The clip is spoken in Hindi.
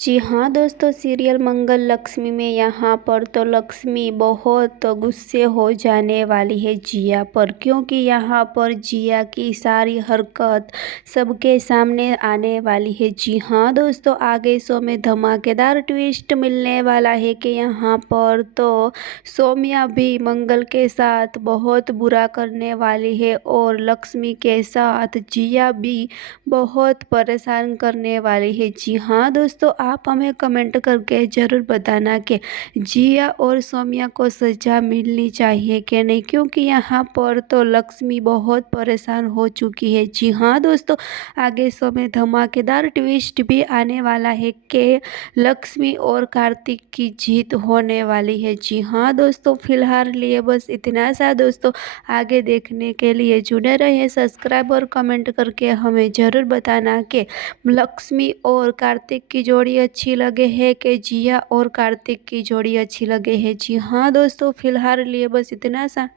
जी हाँ दोस्तों, सीरियल मंगल लक्ष्मी में यहाँ पर तो लक्ष्मी बहुत गुस्से हो जाने वाली है जिया पर, क्योंकि यहाँ पर जिया की सारी हरकत सबके सामने आने वाली है। जी हाँ दोस्तों, आगे शो में धमाकेदार ट्विस्ट मिलने वाला है कि यहाँ पर तो सौम्या भी मंगल के साथ बहुत बुरा करने वाली है और लक्ष्मी के साथ जिया भी बहुत परेशान करने वाली है। जी हाँ दोस्तों, आप हमें कमेंट करके ज़रूर बताना कि जिया और सौम्या को सज़ा मिलनी चाहिए कि नहीं, क्योंकि यहाँ पर तो लक्ष्मी बहुत परेशान हो चुकी है। जी हाँ दोस्तों, आगे शो में धमाकेदार ट्विस्ट भी आने वाला है कि लक्ष्मी और कार्तिक की जीत होने वाली है। जी हाँ दोस्तों, फिलहाल लिए बस इतना सा दोस्तों। आगे देखने के लिए जुड़े रहिए, सब्सक्राइब और कमेंट करके हमें ज़रूर बताना कि लक्ष्मी और कार्तिक की जोड़ी अच्छी लगे है कि जिया और कार्तिक की जोड़ी अच्छी लगे है। जी हाँ दोस्तों, फिलहाल लिए बस इतना सा।